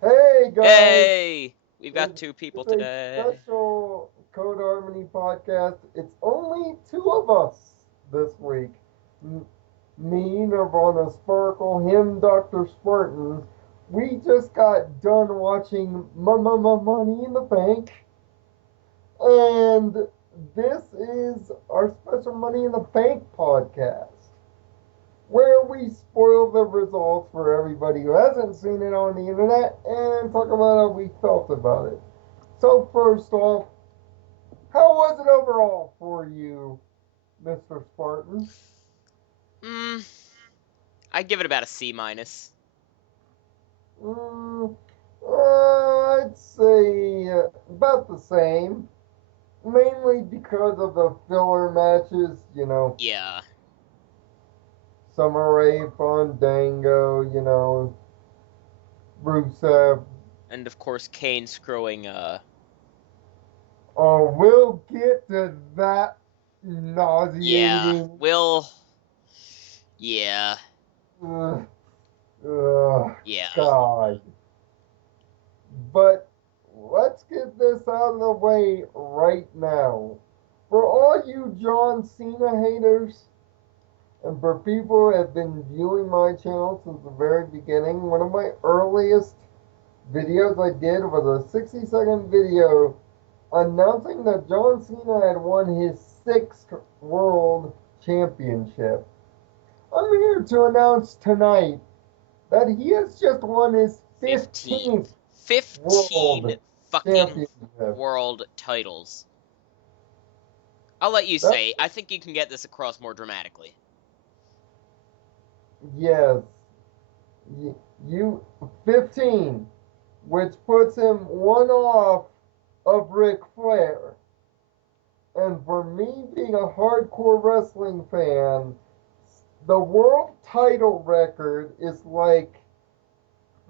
Hey guys, Hey! We've got it's, two people it's a today. special CodeHarmony podcast. It's only two of us this week. M- Me, Nirvana Sparkle, him, Dr. Spartan. We just got done watching Money in the Bank, and this is our special Money in the Bank podcast, where we spoil the results for everybody who hasn't seen it on the internet and talk about how we felt about it. So, first off, how was it overall for you, Mr. Spartan? Mm, I'd give it about a C minus. Mm, I'd say about the same. Mainly because of the filler matches, Yeah. Summer Rae, Fandango, Rusev. And of course, Kane screwing, Oh, we'll get to that yeah. nauseating. Yeah. Ugh, ugh, Yeah. God. But let's get this out of the way right now. For all you John Cena haters, and for people who have been viewing my channel since the very beginning, one of my earliest videos I did was a 60-second video announcing that John Cena had won his sixth world championship. I'm here to announce tonight that he has just won his 15. 15th 15 world fucking championship. world titles. I'll let you That, say, I think you can get this across more dramatically. yes, you 15, which puts him one off of Ric Flair. And for me being a hardcore wrestling fan, the world title record is like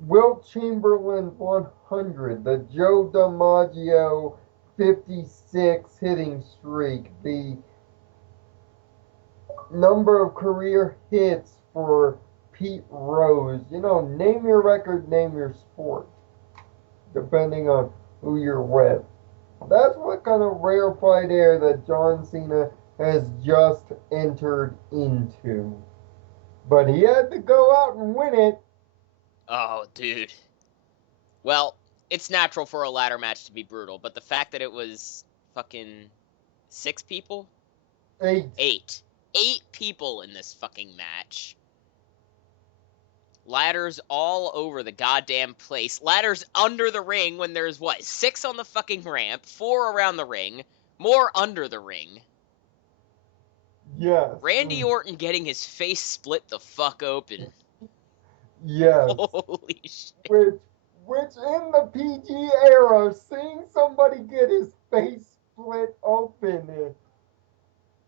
Wilt Chamberlain's 100, the Joe DiMaggio 56 hitting streak, the number of career hits for Pete Rose. Name your record, name your sport, depending on who you're with. That's what kind of rarefied air that John Cena has just entered into. But he had to go out and win it. Oh, dude. Well, it's natural for a ladder match to be brutal, but the fact that it was fucking six people? Eight. Eight. Eight people in this fucking match. Ladders all over the goddamn place. Ladders under the ring when there's what? Six on the fucking ramp, four around the ring, more under the ring. Yes. Randy Orton getting his face split the fuck open. Yes. Holy shit. Which in the PG era, seeing somebody get his face split open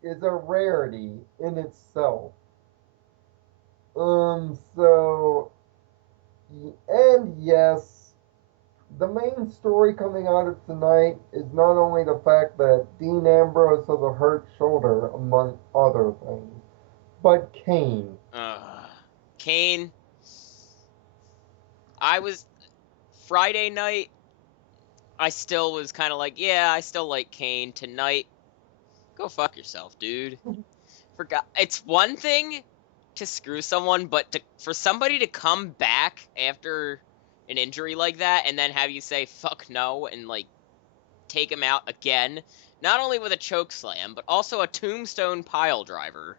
is a rarity in itself. So, and yes, the main story coming out of tonight is not only the fact that Dean Ambrose has a hurt shoulder, among other things, but Kane. Kane, I was Friday night. I still was kind of like, yeah, I still like Kane. Tonight, go fuck yourself, dude. Forgot. It's one thing to screw someone, but for somebody to come back after an injury like that and then have you say fuck no and like take him out again, not only with a choke slam, but also a tombstone pile driver.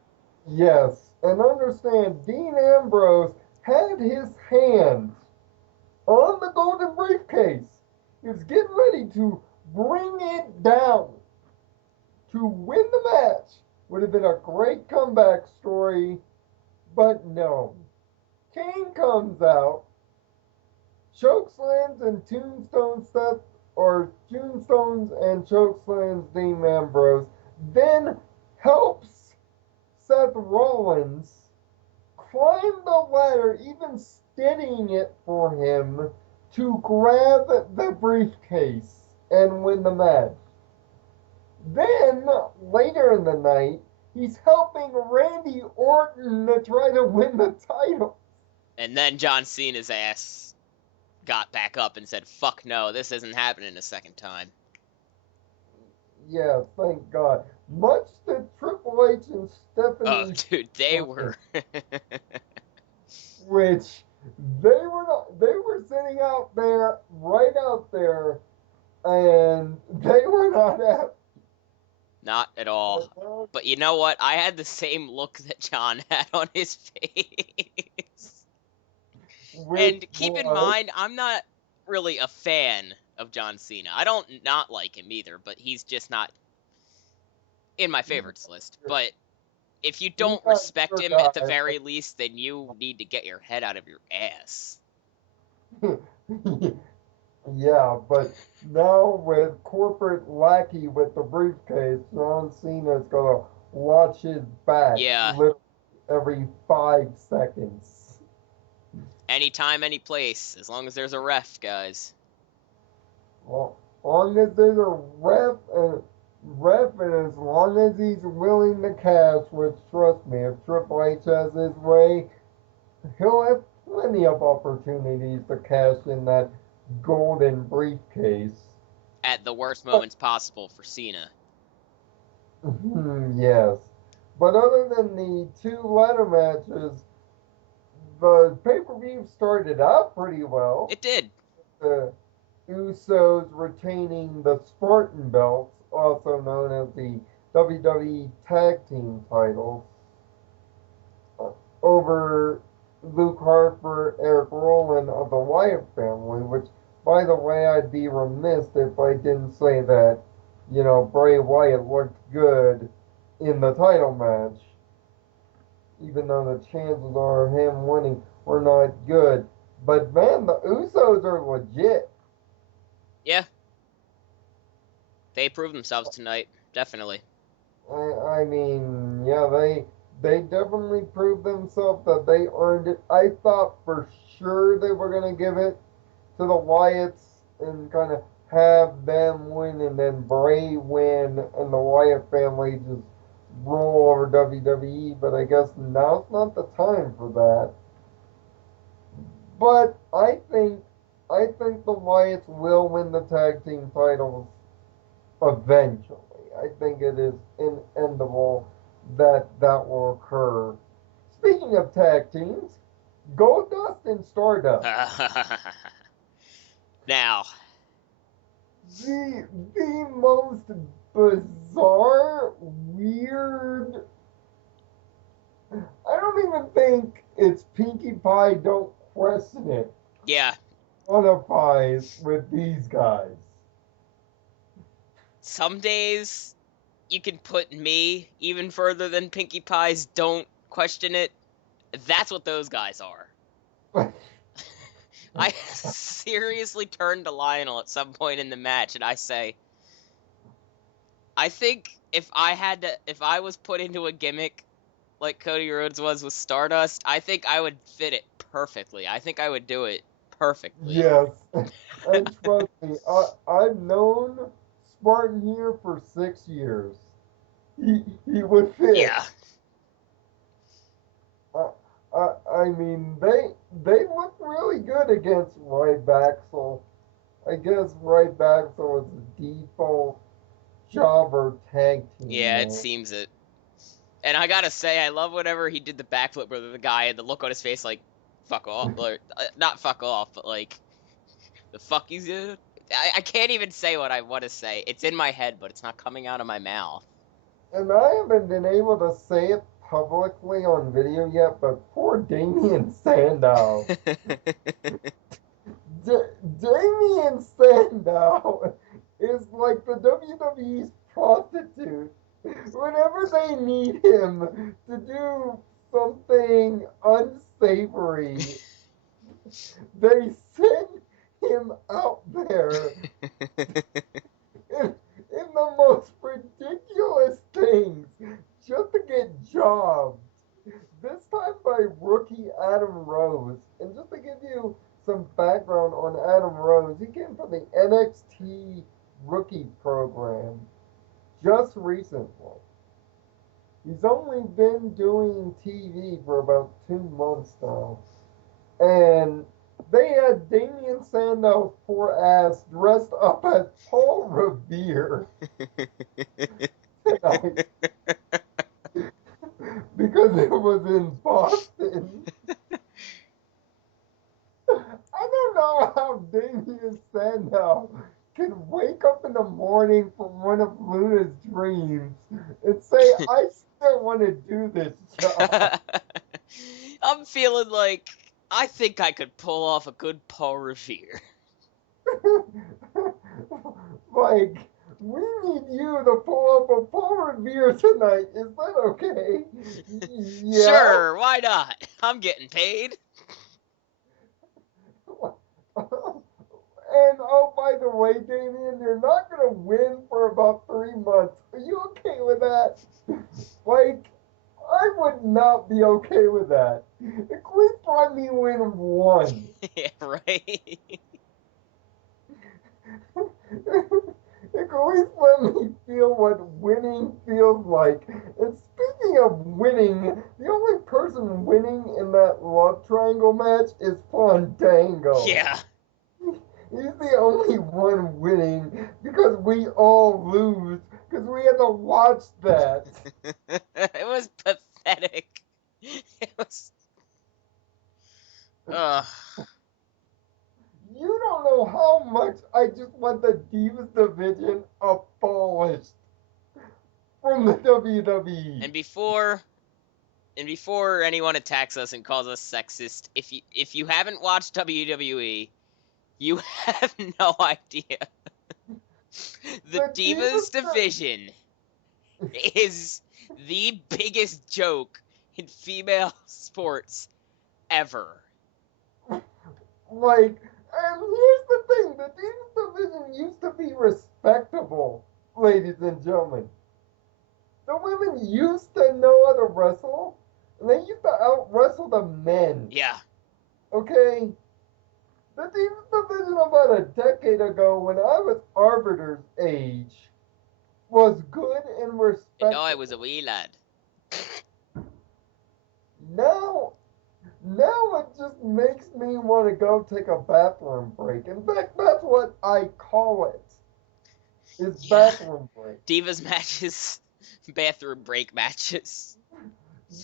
Yes, and understand Dean Ambrose had his hand on the golden briefcase. He was getting ready to bring it down to win the match. Would have been a great comeback story, but no. Kane comes out, chokeslams and tombstone Seth, or tombstones and chokeslams Dean Ambrose, then helps Seth Rollins climb the ladder, even steadying it for him to grab the briefcase and win the match. Then, later in the night, he's helping Randy Orton to try to win the title. And then John Cena's ass got back up and said, "Fuck no, this isn't happening a second time." Yeah, thank God. Much to Triple H and Oh, Stephanie's dude, they chagrin, were. which they were sitting out there, right out there, and they were not happy. Not at all. But you know what? I had the same look that John had on his face. Which And keep in was, mind, I'm not really a fan of John Cena. I don't not like him either, but he's just not in my he's favorites list. But if you he's don't not respect your him at the guy. very least, then you need to get your head out of your ass. Yeah, but now with corporate lackey with the briefcase, John Cena's gonna watch his back Yeah, literally every 5 seconds. anytime, any place, as long as there's a ref, guys. Well, long as there's a ref, and as long as he's willing to cash, which trust me, if Triple H has his way, he'll have plenty of opportunities to cash in that golden briefcase. At the worst But moments possible for Cena. yes. But other than the two ladder matches, the pay-per-view started out pretty well. It did. The Usos retaining the Spartan belts, also known as the WWE Tag Team titles, uh, over Luke Harper, Eric Rowan of the Wyatt family, which, by the way, I'd be remiss if I didn't say that, Bray Wyatt looked good in the title match, even though the chances are him winning were not good. But man, the Usos are legit. Yeah, they proved themselves tonight. Definitely. I mean, yeah, they definitely proved themselves that they earned it. I thought for sure they were gonna give it to the Wyatts and kind of have them win, and then Bray win, and the Wyatt family just roll over WWE. But I guess now's not the time for that. But I think the Wyatts will win the tag team titles eventually. I think it is inevitable that that will occur. Speaking of tag teams, Goldust and Stardust. Now, The most bizarre, weird. I don't even think it's Pinkie Pie. Don't question it. yeah, Quantifies with these guys. some days you can put me even further than Pinkie Pie's don't question it. That's what those guys are. I seriously turned to Lionel at some point in the match and I say, I think if I was put into a gimmick like Cody Rhodes was with Stardust, I think I would fit it perfectly. I think I would do it perfectly. Yes, and trust me, I've known Spartan here for 6 years. He would fit. Yeah. I, I mean, they look really good against Ryback, I guess Ryback was the default jobber tag team Yeah, it name. seems it. And I gotta say, I love whenever he did the backflip where the guy had the look on his face like, fuck off. Or, not fuck off, but like, the fuck he's doing? I can't even say what I want to say. It's in my head, but it's not coming out of my mouth. And I haven't been able to say it publicly on video yet, but poor Damien Sandow. Damien Sandow is like the WWE's prostitute. Whenever they need him to do something unsavory, they send him out there in the most ridiculous things just to get jobs. This time by rookie Adam Rose. And just to give you some background on Adam Rose, he came from the NXT rookie program just recently. He's only been doing TV for about 2 months now. And They had Damien Sandow's poor ass dressed up as Paul Revere tonight because it was in Boston. I don't know how Damien Sandow can wake up in the morning from one of Luna's dreams and say, I still want to do this job. I'm feeling like I think I could pull off a good Paul Revere. Like, we need you to pull up a Paul Revere tonight. Is that okay? Yeah. Sure, why not? I'm getting paid. And oh, by the way, Damien, you're not gonna win for about 3 months. Are you okay with that? Like, I would not be okay with that. At least let me win one. Yeah, right. At least let me feel what winning feels like. And speaking of winning, the only person winning in that love triangle match is Fandango. Yeah. He's the only one winning because we all lose because we had to watch that. It was pathetic. It was. Ugh. You don't know how much I just want the Divas division abolished from the WWE. And before anyone attacks us and calls us sexist, if you haven't watched WWE, you have no idea. The The Divas division is the biggest joke in female sports ever. Like, and here's the thing: the Divas division used to be respectable, ladies and gentlemen. The women used to know how to wrestle, and they used to out wrestle the men. Yeah. Okay? The Divas division about a decade ago, when I was Arbiter's age, was good and And I respectable. was a wee lad. Now, now it just makes me want to go take a bathroom break. In fact, that's what I call it. Is Yeah. bathroom break. Divas matches, bathroom break matches.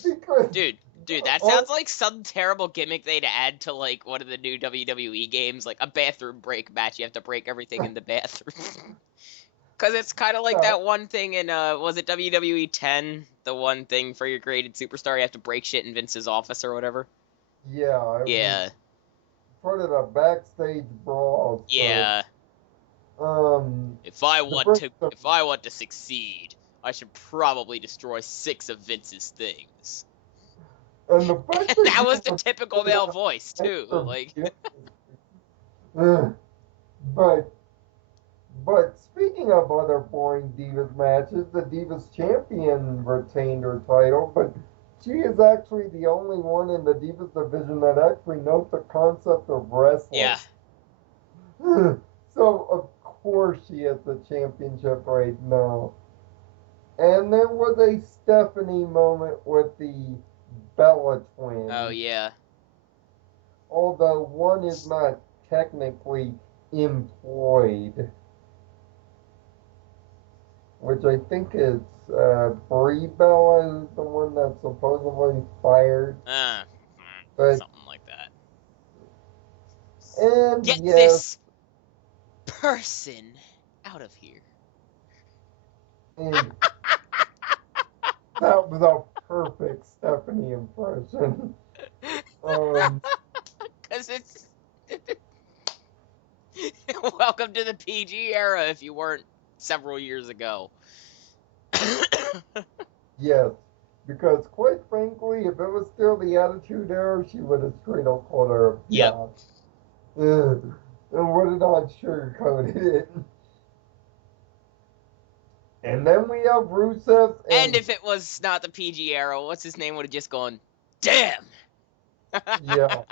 Because Dude, that oh, sounds like some terrible gimmick they'd add to like one of the new WWE games, like a bathroom break match. You have to break everything in the bathroom. Because it's kind of like yeah, that one thing in, was it WWE 10? The one thing for your graded superstar, you have to break shit in Vince's office or whatever? yeah, it was Yeah, part of the backstage brawls for yeah. If I the want break to, the if I want to succeed, I should probably destroy 6 of Vince's things. and the fact And that that was you the were typical putting male out voice too. extra Like, gifts, but speaking of other boring Divas matches, the Divas champion retained her title, but she is actually the only one in the Divas division that actually knows the concept of wrestling. yeah, So of course she has the championship right now. And there was a Stephanie moment with the Bella oh twins, yeah, although one is not technically employed, which I think is Brie Bella is the one that's supposedly fired. uh, But something like that. and Get yes, this person out of here. and that was a perfect Stephanie impression. Um, Because it's welcome to the PG era if you weren't several years ago. yes, because quite frankly, if it was still the Attitude Era, she would have straight up called her a Yep. biatch. Ugh. And would have not sugarcoated it. And then we have Rusev And and if it was not the PG era, what's his name would have just gone, damn! yeah,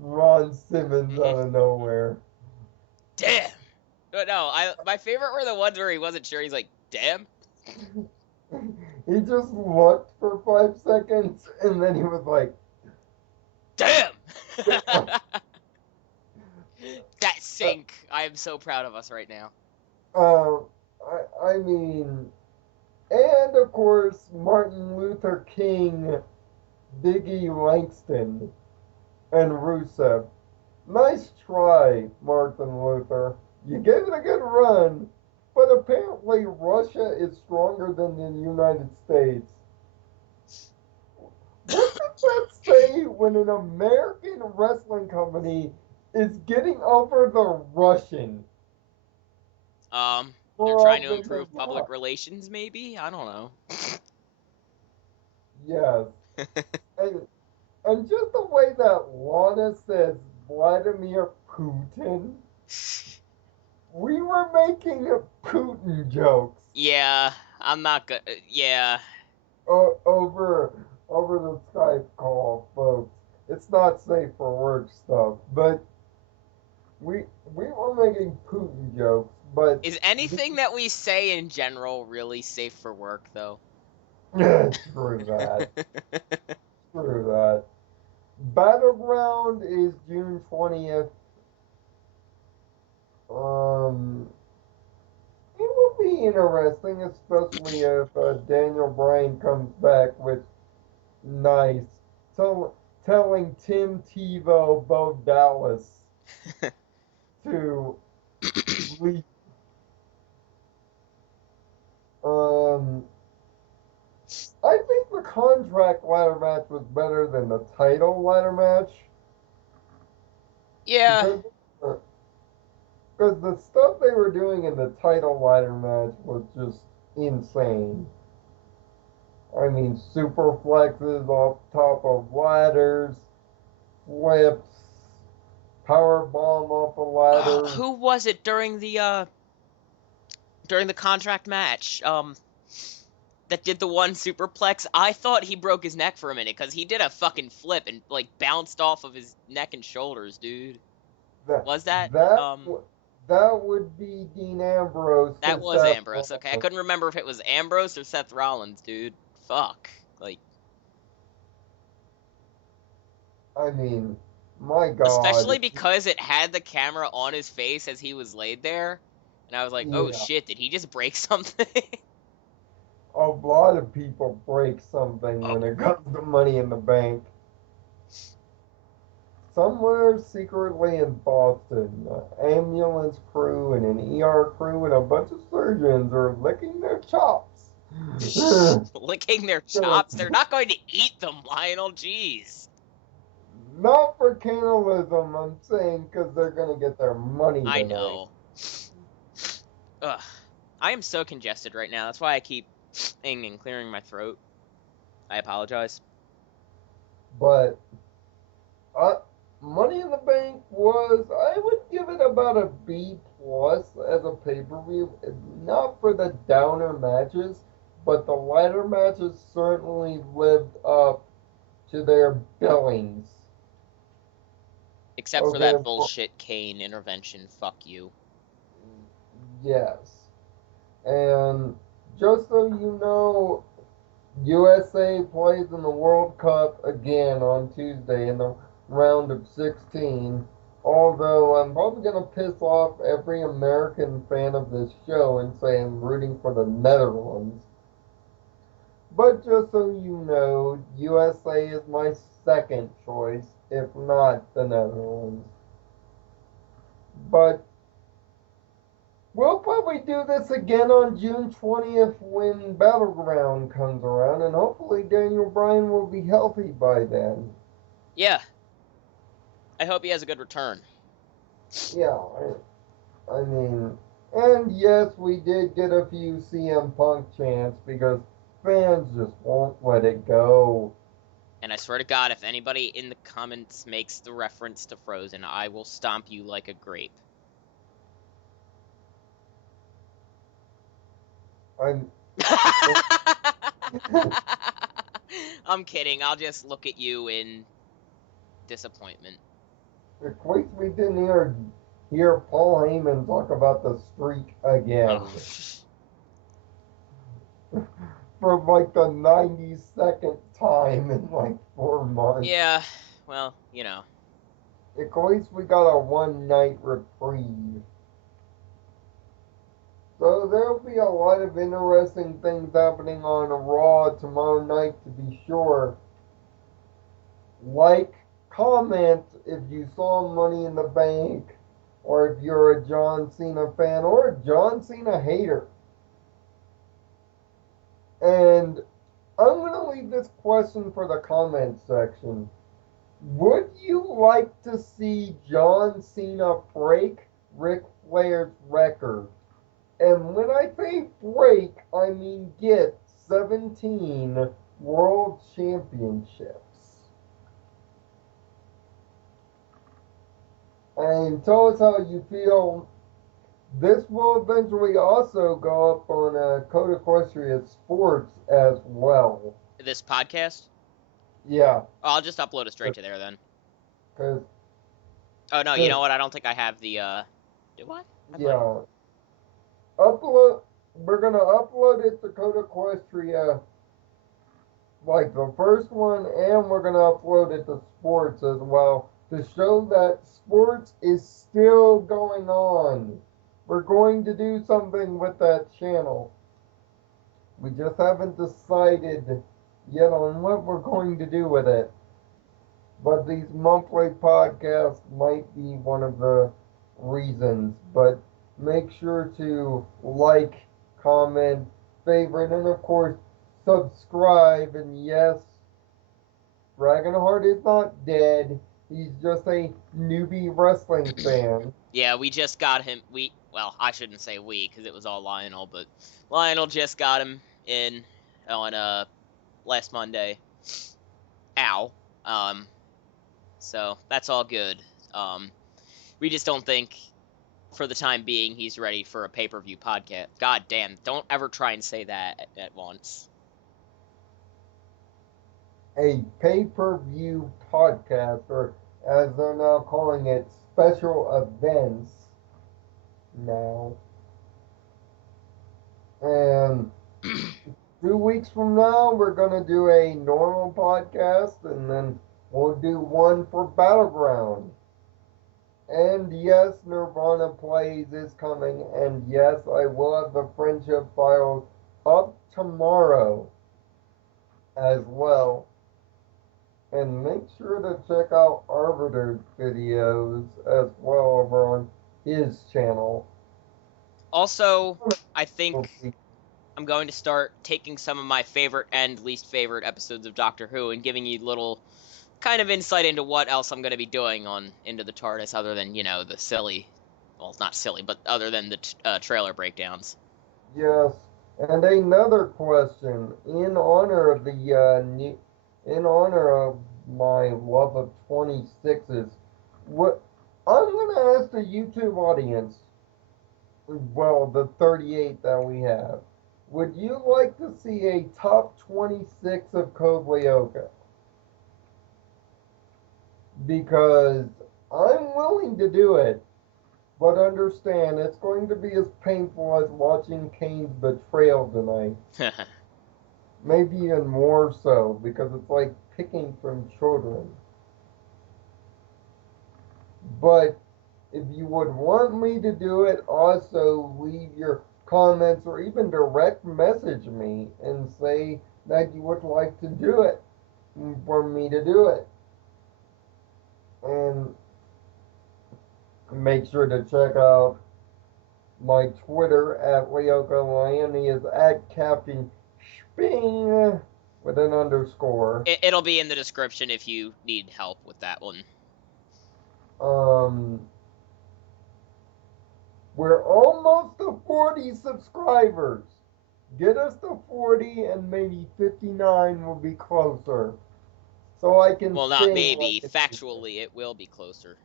Ron Simmons out of nowhere. Damn! But no, my favorite were the ones where he wasn't sure. He's like, damn? He just looked for 5 seconds and then he was like, Damn! Uh, That sync. I am so proud of us right now. uh, I mean, and of course, Martin Luther King, Biggie Langston, and Rusev. Nice try, Martin Luther. You gave it a good run, but apparently Russia is stronger than the United States. What does that say when an American wrestling company is getting over the Russian They're more trying to often than improve public not? relations, maybe? I don't know. Yes. And, and just the way that Lana says Vladimir Putin, we were making Putin jokes Yeah, I'm not good. Yeah. over the Skype call, folks. It's not safe for work stuff, but we were making Putin jokes, but Is anything that we say in general really safe for work, though? screw that. Screw that. Battleground is June 20th. Um, it will be interesting, especially if Daniel Bryan comes back with nice. So, telling Tim Tebow, Bo Dallas to leave. Um, I think the contract ladder match was better than the title ladder match Yeah. because because the stuff they were doing in the title ladder match was just insane. I mean, super flexes off top of ladders, flips, power bomb off of ladders. Who was it during the contract match? That did the one superplex. I thought he broke his neck for a minute because he did a fucking flip and like bounced off of his neck and shoulders, dude. That Was that that that would be Dean Ambrose that because was Seth Ambrose? Okay, I Rollins. couldn't remember if it was Ambrose or Seth Rollins, dude. Fuck. Like, I mean, my God, especially because it had the camera on his face as he was laid there, and I was like, oh yeah. shit, did he just break something? A lot of people break something Oh, when it comes to Money in the Bank. Somewhere secretly in Boston, an ambulance crew and an ER crew and a bunch of surgeons are licking their chops. licking their chops. They're not going to eat them, Lionel. Jeez. Not for cannibalism, I'm saying, because they're going to get their money I tonight. know. Ugh. I am so congested right now. That's why I keep and clearing my throat. I apologize. But uh, Money in the Bank was, I would give it about a B plus as a pay per view. Not for the downer matches, but the ladder matches certainly lived up to their billings. Except for Okay, that bullshit Kane intervention. Fuck you. yes. And just so you know, USA plays in the World Cup again on Tuesday in the round of 16. Although I'm probably going to piss off every American fan of this show and say I'm rooting for the Netherlands. But just so you know, USA is my second choice, if not the Netherlands. But we'll probably do this again on June 20th when Battleground comes around, and hopefully Daniel Bryan will be healthy by then. Yeah. I hope he has a good return. Yeah, I mean, and yes, we did get a few CM Punk chants because fans just won't let it go. And I swear to God, if anybody in the comments makes the reference to Frozen, I will stomp you like a grape. I'm. I'm kidding. I'll just look at you in disappointment. At least we didn't hear Paul Heyman talk about the streak again Oh. for like the 92nd time in like 4 months. Yeah. well, you know. At least we got a one-night reprieve. So there'll be a lot of interesting things happening on Raw tomorrow night, to be sure. Like, comment if you saw Money in the Bank, or if you're a John Cena fan or a John Cena hater. And I'm going to leave this question for the comment section. Would you like to see John Cena break Ric Flair's record? And when I say break, I mean get 17 world championships. And tell us how you feel. This will eventually also go up on Code Equestria Sports as well. This podcast? Yeah. I'll just upload it straight to there then. Cause, Oh, no, you know what? I don't think I have the, do I? Yeah. Upload. We're going to upload it to Code Equestria, like the first one, and we're going to upload it to Sports as well, to show that Sports is still going on. We're going to do something with that channel. We just haven't decided yet on what we're going to do with it. But these monthly podcasts might be one of the reasons. But make sure to like, comment, favorite, and of course, subscribe. And yes, Dragonheart is not dead. He's just a newbie wrestling fan. Yeah, we just got him. Well, I shouldn't say we, because it was all Lionel, but Lionel just got him in on last Monday. Ow. So that's all good. We just don't think, for the time being, he's ready for a pay-per-view podcast. God damn! Don't ever try and say that at once. A pay-per-view podcast, or as they're now calling it, special events now. And 2 weeks from now, we're going to do a normal podcast, and then we'll do one for Battleground. And yes, Nirvana Plays is coming, and yes, I will have the Friendship Files up tomorrow as well. And make sure to check out Arbiter's videos as well over on his channel. Also, I think I'm going to start taking some of my favorite and least favorite episodes of Doctor Who and giving you little kind of insight into what else I'm going to be doing on Into the TARDIS, other than, you know, the silly, well, not silly, but other than the trailer breakdowns. Yes, and another question in honor of in honor of my love of 26s. What I'm gonna ask the YouTube audience, well, the 38 that we have, would you like to see a top 26 of Code Lyoko? Because I'm willing to do it, but understand it's going to be as painful as watching Kane's betrayal tonight. Maybe even more so, because it's like picking from children. But if you would want me to do it, also leave your comments or even direct message me and say that you would like to do it for me to do it. And make sure to check out my Twitter at Lyoko. He is at Captain Sping with an underscore. It'll be in the description if you need help with that one. We're almost to 40 subscribers. Get us to 40 and maybe 59 will be closer. So I can Well, not maybe. Factually, it will be closer.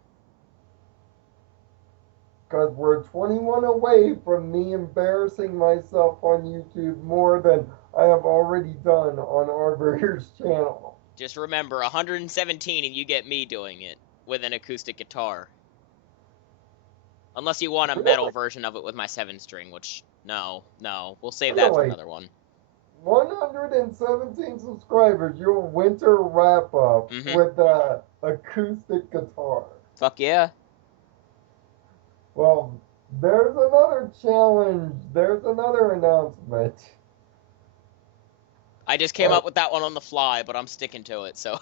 Because we're 21 away from me embarrassing myself on YouTube more than I have already done on Arbiter's channel. Just remember, 117 and you get me doing it with an acoustic guitar. Unless you want a metal version of it with my 7-string, which, no. We'll save that for another one. 117 subscribers, your winter wrap-up with acoustic guitar. Fuck yeah. Well, there's another challenge. There's another announcement. I just came Uh, up with that one on the fly, but I'm sticking to it, so.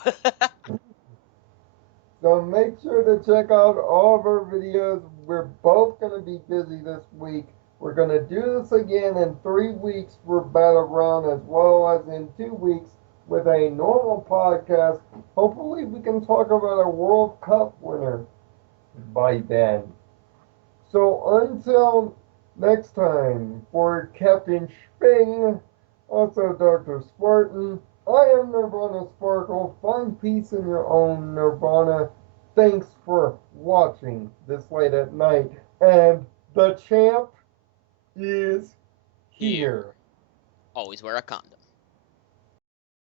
so make sure to check out all of our videos. We're both going to be busy this week. We're going to do this again in 3 weeks for Battleground, as well as in 2 weeks with a normal podcast. Hopefully we can talk about a World Cup winner by then. So until next time, for Captain Sping, also Dr. Spartan, I am Nirvana Sparkle. Find peace in your own Nirvana. Thanks for watching this late at night. And the champ is Here. here. Always wear a condom.